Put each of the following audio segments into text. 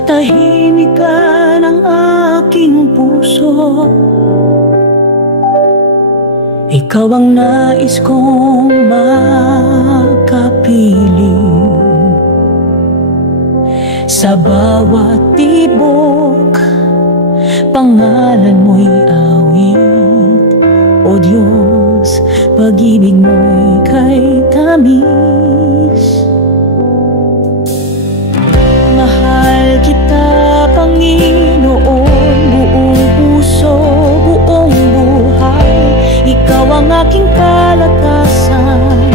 katahimikan ng aking puso. Ikaw ang nais kong makapiling. Sa bawat tibok, pangalan mo'y awit. O Diyos, pag-ibig mo'y kay tamis. Mahal kita, Panginoon, buong puso, buong buhay. Ikaw ang aking kalakasan,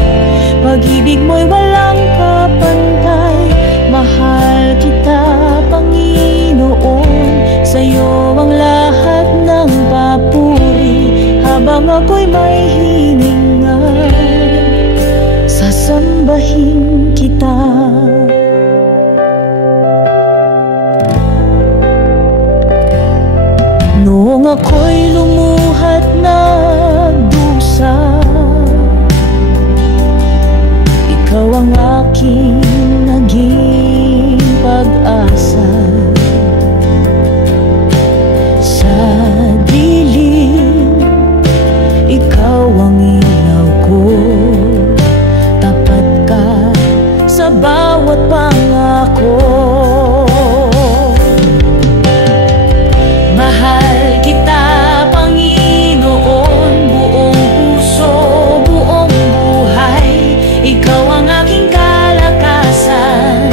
pag-ibig mo'y walang kapantay. Mahal kita, Panginoon, sa'yo ang lahat ng papuri. Habang ako'y may hininga, sasambahin kita. Noong ako'y lumuhat na dusa, ikaw ang aking naging pag-asa. Sa dilim, ikaw ang ilaw ko. Tapat ka sa bawat pangako. Mahal kita, Panginoon, buong puso, buong buhay. Ikaw ang aking kalakasan,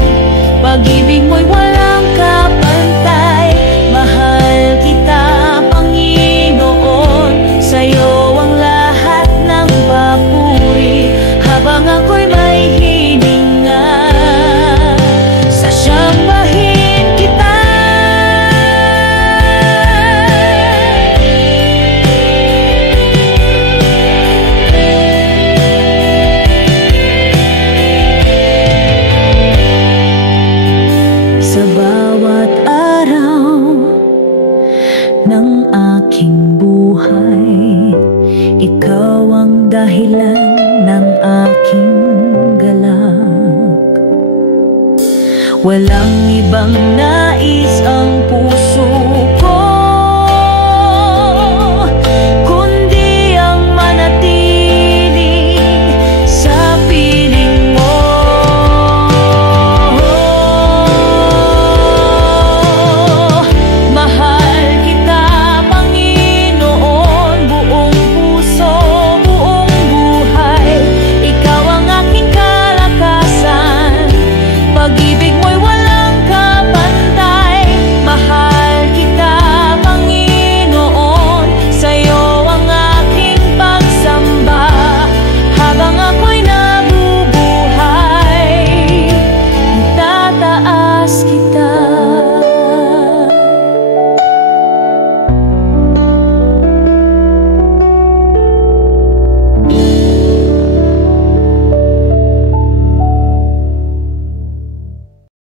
pag-ibig mo'y walang kapantay. Mahal kita, Panginoon, sa'yo ang lahat ng papuri. Habang ako'y may hininga, sasambahin kita. Sa bawat araw ng aking buhay, ikaw ang dahilan ng aking galak. Walang ibang